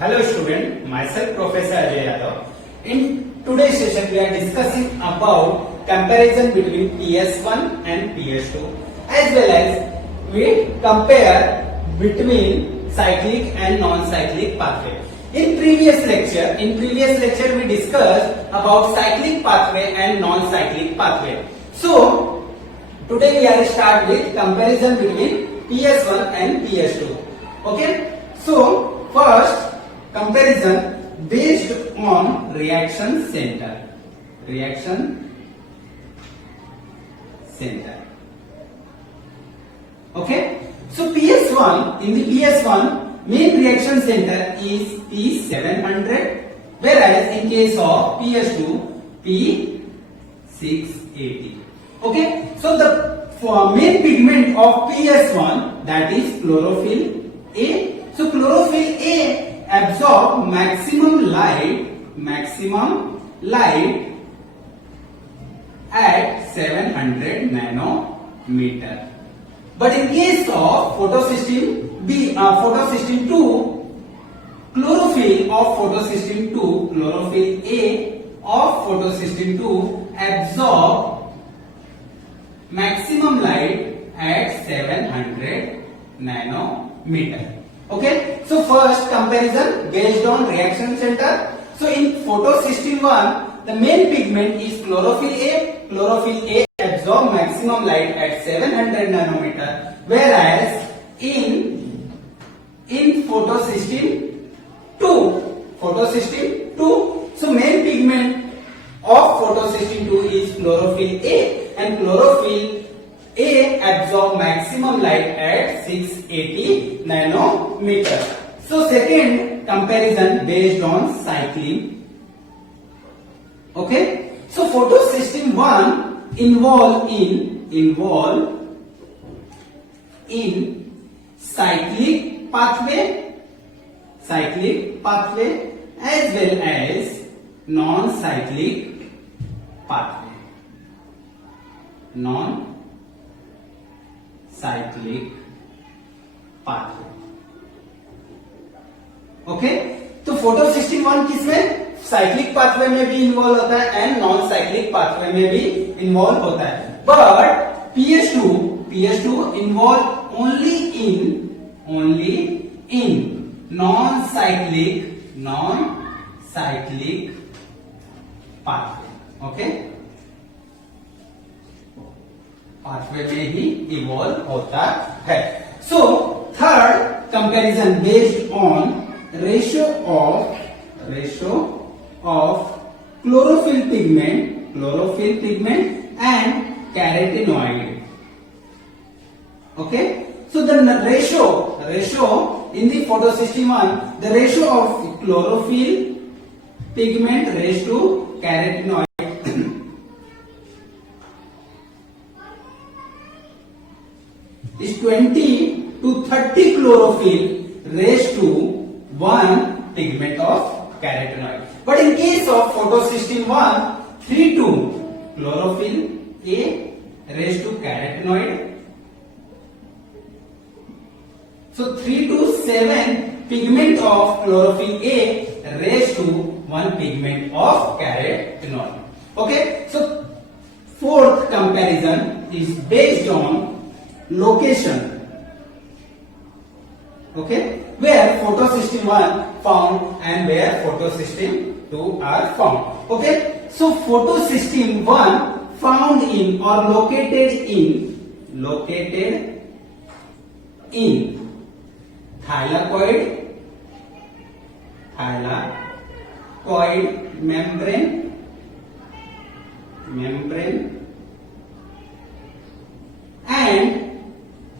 Hello student, myself Professor Ajay Yadav. In today's session we are discussing about comparison between PS1 and PS2 as well as we compare between cyclic and non-cyclic pathway. In previous lecture we discussed about cyclic pathway and non-cyclic pathway. So today we are start with comparison between PS1 and PS2. Okay? So first comparison based on reaction center. Okay? So PS1, in the PS1 main reaction center is P700, whereas in case of PS2 P680. Okay? So the main pigment of PS1, that is chlorophyll A. So chlorophyll A absorb maximum light at 700 nanometer. But in case of photosystem B, photosystem 2, chlorophyll of photosystem 2, chlorophyll A of photosystem 2 absorb maximum light at 700 nanometer. Okay, so first comparison based on reaction center. So in photosystem 1, the main pigment is chlorophyll A. Chlorophyll A absorb maximum light at 700 nanometer, whereas in photosystem 2, so main pigment of photosystem 2 is chlorophyll A, and chlorophyll A absorb maximum light at 680 nanometer. So second comparison based on cyclic. Okay, so photosystem 1 involve in cyclic pathway as well as non-cyclic pathway. Okay, तो photosystem 1 किसमें cyclic pathway में भी involve होता है and non cyclic pathway में भी involve होता है. But PS2 involve only in non cyclic pathway. Okay, pathway में ही इवॉल्व होता है. So third comparison based on ratio of chlorophyll pigment and carotenoid. Okay, so the ratio in the photosystem 1, the ratio of chlorophyll pigment raised to carotenoid is 20 to 30 chlorophyll raised to 1 pigment of carotenoid. But in case of photosystem 1, 3 to chlorophyll A raised to carotenoid. So 3 to 7 pigment of chlorophyll A raised to 1 pigment of carotenoid. Okay, so fourth comparison is based on location. Okay, where photosystem 1 found and where photosystem 2 are found. Okay, so photosystem 1 found in or located in thylakoid membrane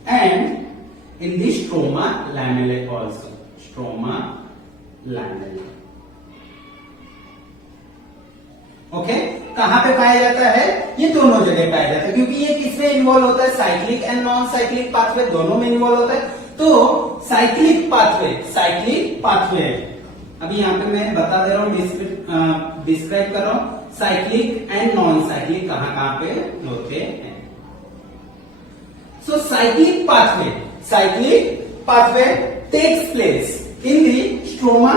and in the stroma lamellae also. Okay, कहां पे पाया जाता है? ये दोनों जगह पाया जाता है, क्योंकि ये किसमें इन्वॉल्व होता है? Cyclic and non cyclic pathway दोनों में इन्वॉल्व होता है. तो साइक्लिक पाथवे अभी यहाँ पे मैं बता दे रहा हूँ, डिस्क्राइब कर रहा हूँ. साइक्लिक एंड नॉन साइक्लिक कहां पे होते हैं. So cyclic pathway takes place in the stroma,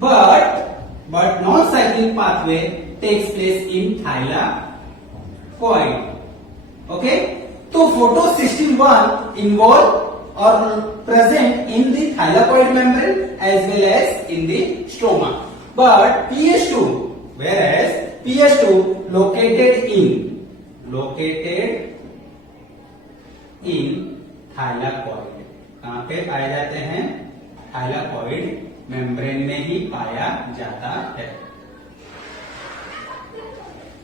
but non-cyclic pathway takes place in thylakoid. Okay, so photosystem 1 involve or present in the thylakoid membrane as well as in the stroma, but PH2, whereas PH2 located in thylakoid. कहां पे पाए जाते हैं? Thylakoid membrane में ही पाया जाता है.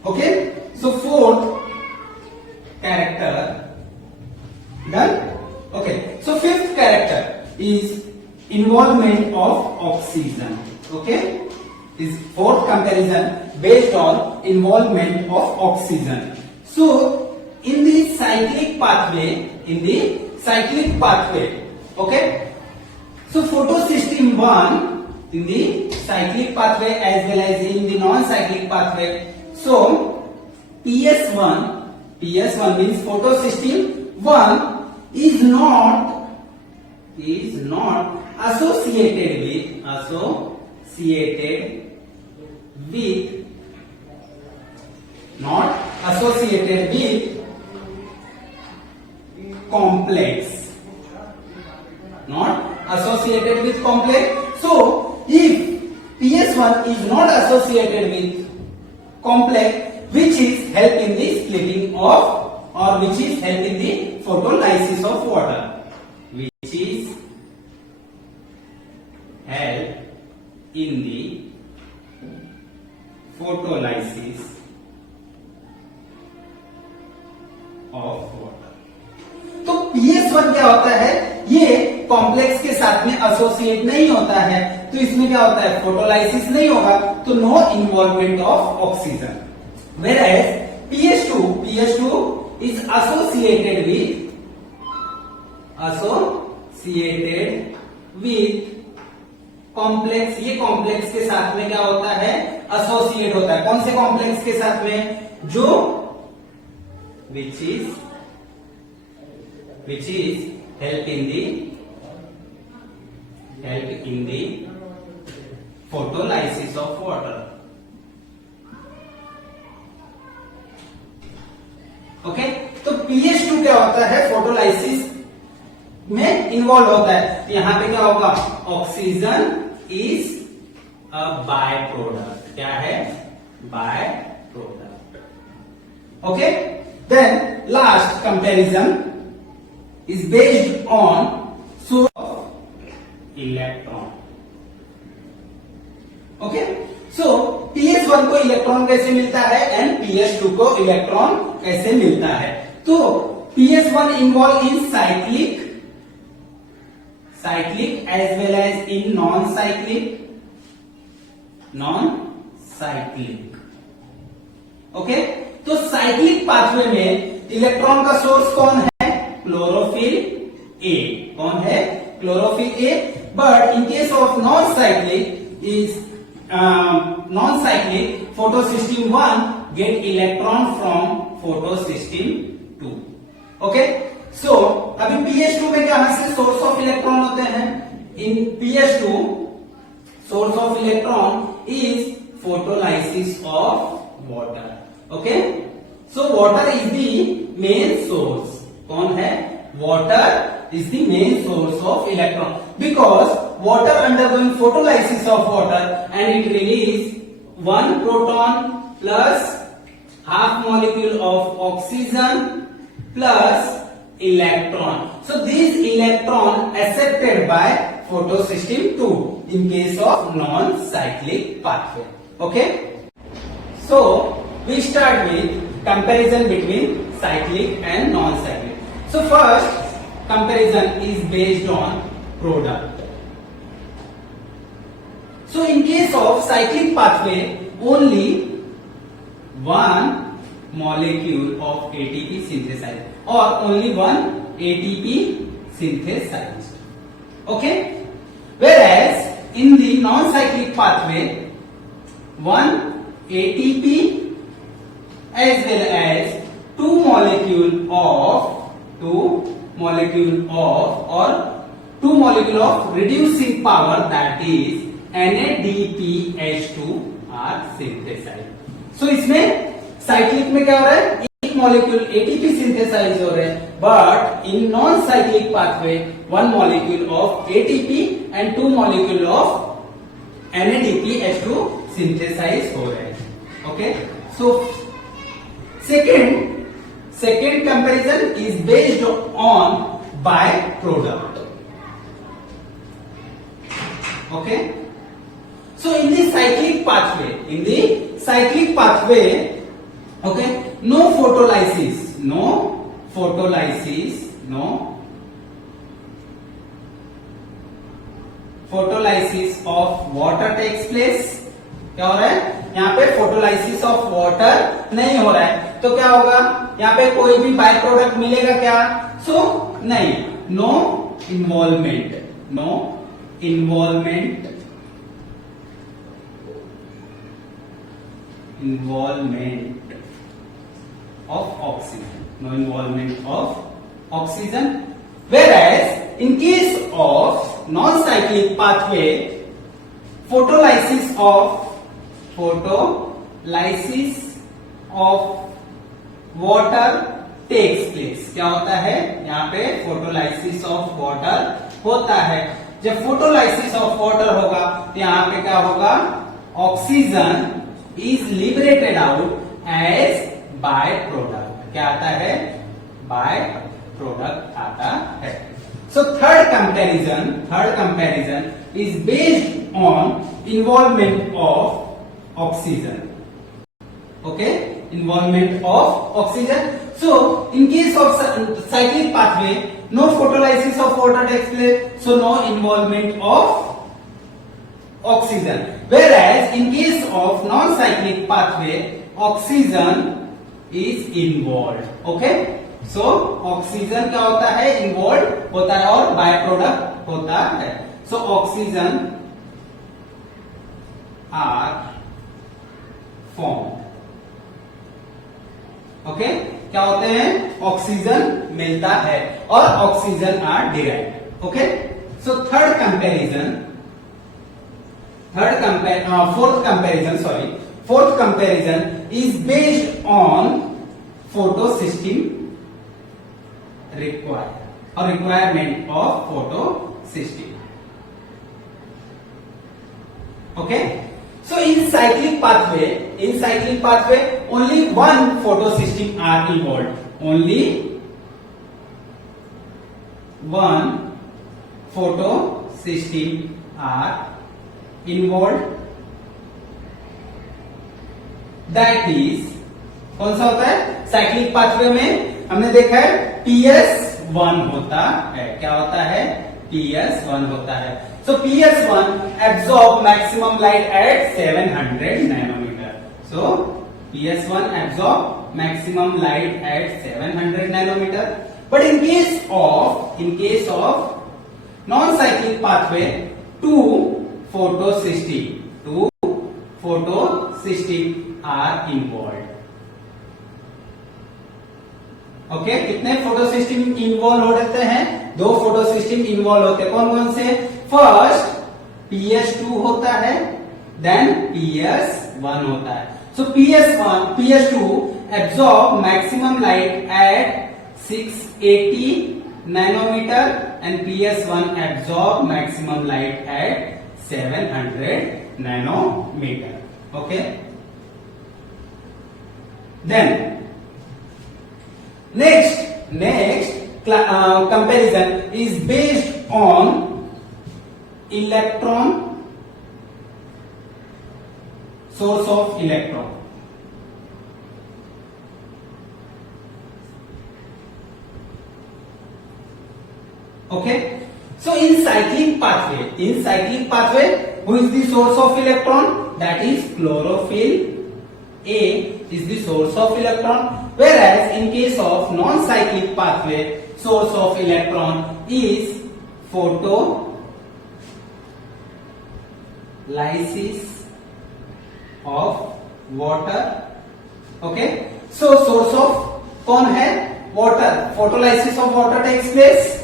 Okay, so fourth character done. Okay, so fifth character is involvement of oxygen. Okay, is fourth comparison based on involvement of oxygen. So in the cyclic pathway, okay, so photosystem 1 in the cyclic pathway as well as in the non-cyclic pathway. So PS1 means photosystem 1 is not associated with complex. So if PS1 is not associated with complex, which is help in the splitting of or which is help in the photolysis of water, which is help in the photolysis of water. तो PS1 क्या होता है? ये complex के साथ में associate नहीं होता है, तो इसमें क्या होता है? फोटोलाइसिस नहीं होगा, तो no involvement of oxygen. Whereas PH2 is associated with complex. ये कॉम्प्लेक्स के साथ में क्या होता है? एसोसिएट होता है. कौन से कॉम्प्लेक्स के साथ में? जो which is help in the photolysis of water. Okay, तो PH2 क्या होता है? फोटोलाइसिस में इन्वॉल्व होता है. यहां पे क्या होगा? Oxygen is a by product. क्या है? By product. Okay, then last comparison is based on source of electron. Okay, so PS1 को इलेक्ट्रॉन कैसे मिलता है एंड PS2 को इलेक्ट्रॉन कैसे मिलता है? तो PS1 involve in cyclic as well as in non-cyclic. Okay, तो साइक्लिक पाथवे में इलेक्ट्रॉन का सोर्स कौन है? Chlorophyll A. कौन है? Chlorophyll A. But in case of non-cyclic photosystem 1 get electron from photosystem 2. Okay, so अभी PH2 में कहां से सोर्स ऑफ इलेक्ट्रॉन होते हैं? इन PH2 source of electron is photolysis of water. Okay, so water is the main source. कौन है? Water is the main source of electron, because water undergoing photolysis of water and it release one proton plus half molecule of oxygen plus electron. So these electron accepted by photosystem 2 in case of non-cyclic pathway. Okay, so we start with comparison between cyclic and non-cyclic. So first comparison is based on product. So in case of cyclic pathway, only one molecule of ATP synthesized or only one ATP synthesized. Okay, whereas in the non-cyclic pathway, one ATP as well as two molecule of or two molecule of reducing power, that is NADPH2 are synthesized. So इसमें cyclic में क्या हो रहा है, एक molecule ATP synthesise हो रहे हैं, but in non cyclic pathway one molecule of ATP and two molecule of NADPH2 synthesise हो रहे हैं. Okay, so second comparison is based on by product. Okay, so in the cyclic pathway, okay, no photolysis of water takes place. क्या हो रहा है यहाँ पे, photolysis of water नहीं हो रहा है, तो क्या होगा यहाँ पे, कोई भी बाय प्रोडक्ट मिलेगा क्या? सो नहीं, no involvement of oxygen, whereas in case of non-cyclic pathway, photolysis of water takes place. क्या होता है यहाँ पे, फोटोलाइसिस ऑफ वाटर होता है. जब फोटोलाइसिस ऑफ वाटर होगा तो यहाँ पे क्या होगा, oxygen is liberated out as by product. क्या आता है, बाय प्रोडक्ट आता है. So third comparison is based on involvement of oxygen. Okay, involvement of oxygen. So in case of cyclic pathway, no photolysis of water takes place, so no involvement of oxygen, whereas in case of non-cyclic pathway, oxygen is involved. Okay, so oxygen क्या होता है, involved होता है और by product होता है. So oxygen are formed. Okay, क्या होते हैं, ऑक्सीजन मिलता है और oxygen are derived. Okay, so fourth comparison is based on photosystem requirement of photosystem. Okay, so in cyclic pathway only one photosystem are involved, only one photosystem are involved, that is कौन सा होता है, cyclic pathway में हमने देखा है PS1 होता है. क्या होता है, PS1 होता है. So PS1 absorb maximum light at 700 nanometer. So PS1 absorb maximum light at 700 nanometer. But in case of non-cyclic pathway, two photosystem are involved. Okay, कितने फोटोसिस्टम इन्वॉल्व हो जाते हैं, दो फोटोसिस्टम इन्वॉल्व होते हैं. कौन कौन से, फर्स्ट PS2 होता है, देन PS1 होता है. So PS2 absorb maximum light at 680 nanometre and PS1 absorb maximum light at 700 nanometre. Okay, then next comparison is based on source of electron. Okay, so in cyclic pathway who is the source of electron, that is chlorophyll A is the source of electron, whereas in case of non-cyclic pathway, source of electron is photolysis of water. Okay, so source of कौन है, water. Photolysis of water takes place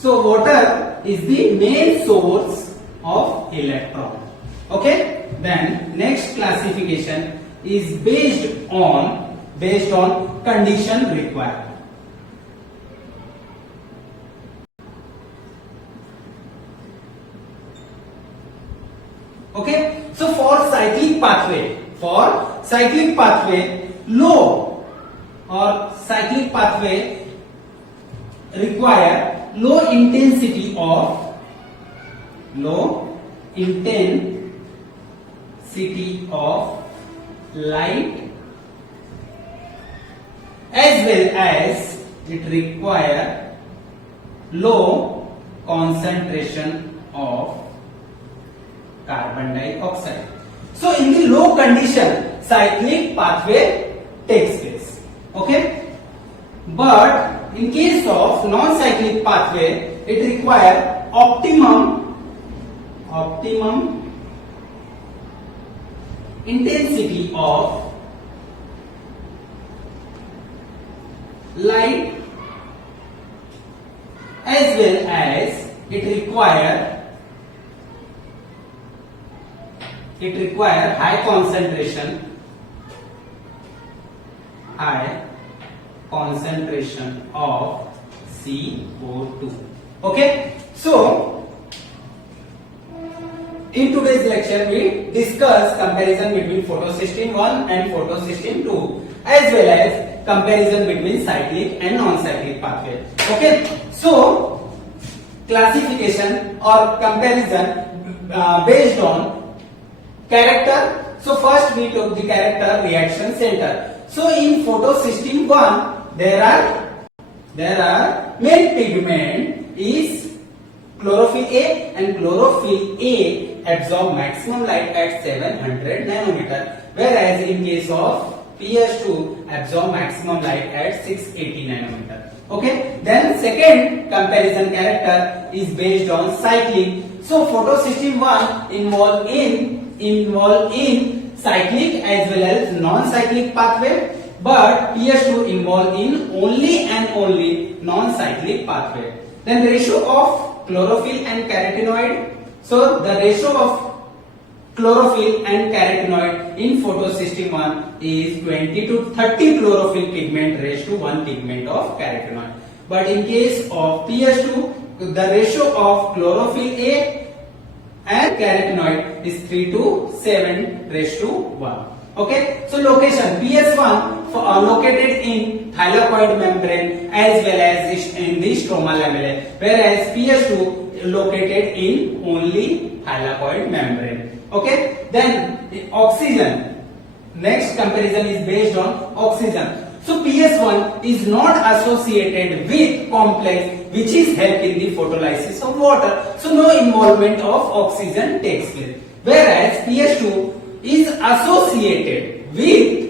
So water is the main source of electron. Okay, then next classification is based on condition required. Okay, so for cyclic pathway low or cyclic pathway require low intensity of light, as well as it require low concentration of carbon dioxide. So in the low condition, cyclic pathway takes place. Okay, but in case of non-cyclic pathway, it require optimum intensity of light, as well as it require high concentration of CO2. Okay, so in today's lecture we discuss comparison between photosystem 1 and photosystem 2, as well as comparison between cyclic and non-cyclic pathway. Okay, so classification or comparison based on character. So first we took the character reaction center. So in photosystem 1 there are main pigment is chlorophyll A, and chlorophyll A absorb maximum light at 700 nanometer, whereas in case of PH2 absorb maximum light at 680 nanometer. Okay, then second comparison character is based on cyclic. So photosystem 1 involve in cyclic as well as non-cyclic pathway, but PH2 involve in only and only non-cyclic pathway. Then ratio of chlorophyll and carotenoid. So the ratio of chlorophyll and carotenoid in photosystem 1 is 20 to 30 chlorophyll pigment raised to 1 pigment of carotenoid. But in case of PH2, the ratio of chlorophyll A and carotenoid is 3 to 7 raised to 1. Okay, so location PS1 located in thylakoid membrane as well as in the stromal lamellae, whereas PS2 located in only thylakoid membrane. Okay, then oxygen. Next comparison is based on oxygen. So PS1 is not associated with complex which is helping the photolysis of water. So no involvement of oxygen takes place. Whereas PH2 is associated with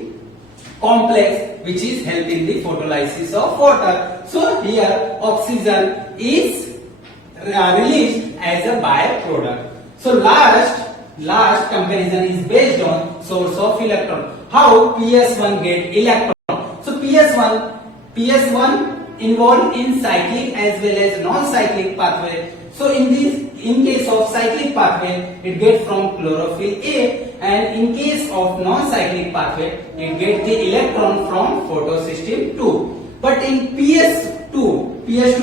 complex which is helping the photolysis of water. So here oxygen is released as a byproduct. So last comparison is based on source of electron. How PS1 get electron? So PS1 involved in cyclic as well as non-cyclic pathway. So in case of cyclic pathway, it gets from chlorophyll A, and in case of non-cyclic pathway, it gets the electron from photosystem 2. But in PS2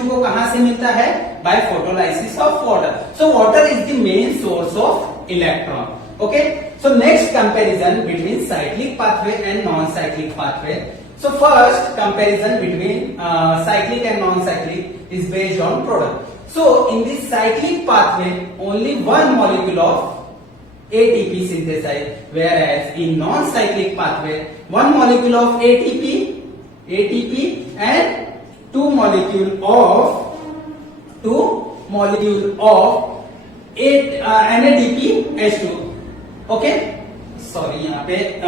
को कहाँ से मिलता है? By photolysis of water. So water is the main source of electron. Okay. So next comparison between cyclic pathway and non-cyclic pathway. So first comparison between cyclic and non-cyclic is based on product. So in this cyclic pathway, only one molecule of ATP synthesized, whereas in non-cyclic pathway, one molecule of ATP and two molecule of NADP H2. Okay, sorry यहाँ पे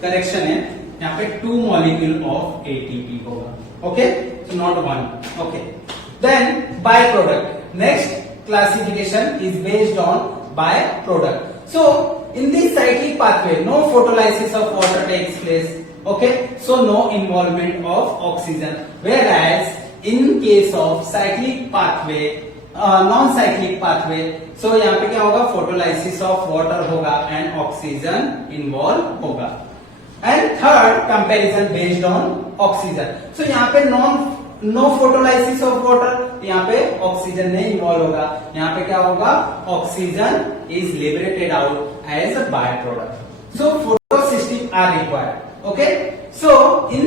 correction है, यहाँ पे 2 molecule of ATP होगा. Okay, so not 1. Okay, then byproduct. Next classification is based on byproduct. So in this cyclic pathway, no photolysis of water takes place. Okay, so no involvement of oxygen. Whereas in case of cyclic pathway, non cyclic pathway, so यहाँ पे क्या होगा, photolysis of water होगा and oxygen involve होगा। And third, comparison based on oxygen. So यहाँ पे no photolysis of water, यहाँ पे ऑक्सीजन नहीं इन्वॉल्व होगा, यहाँ पे क्या होगा, oxygen is liberated out as a by product. So photosystem are required. Okay, so in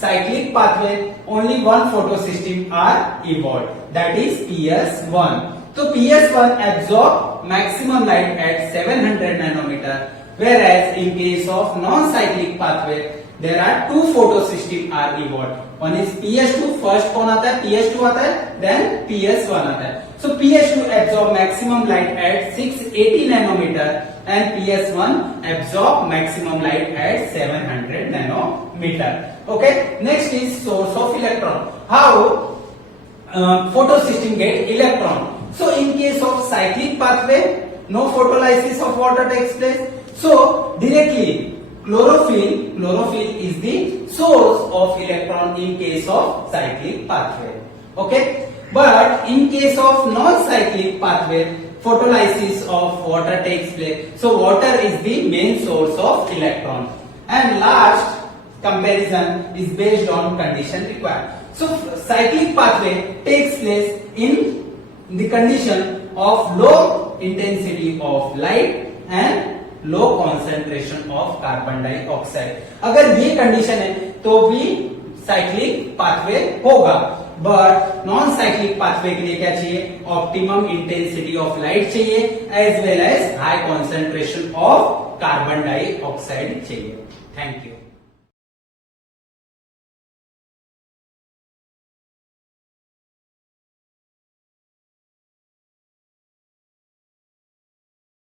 cyclic pathway only one photosystem are evolved, that is PS1. So PS1 absorb maximum light at 700 nanometer, whereas in case of non-cyclic pathway there are two photosystem are evolved. One is PS2, first कौन आता है, PS2 आता है, then PS1 आता है. So PS2 absorb maximum light at 680 nanometer and PS1 absorb maximum light at 700 nanometer. Okay, next is source of electron. How photosystem get electron? So in case of cyclic pathway, no photolysis of water takes place. So directly chlorophyll is the source of electron in case of cyclic pathway. Okay, but in case of non-cyclic pathway, photolysis of water takes place. So water is the main source of electron. And last comparison is based on condition required. So cyclic pathway takes place in the condition of low intensity of light and low concentration of carbon dioxide. अगर ये condition है तो भी cyclic pathway होगा, but non cyclic pathway के लिए क्या चाहिए, ऑप्टिमम इंटेंसिटी ऑफ लाइट चाहिए as well as high concentration of carbon dioxide चाहिए। Thank you.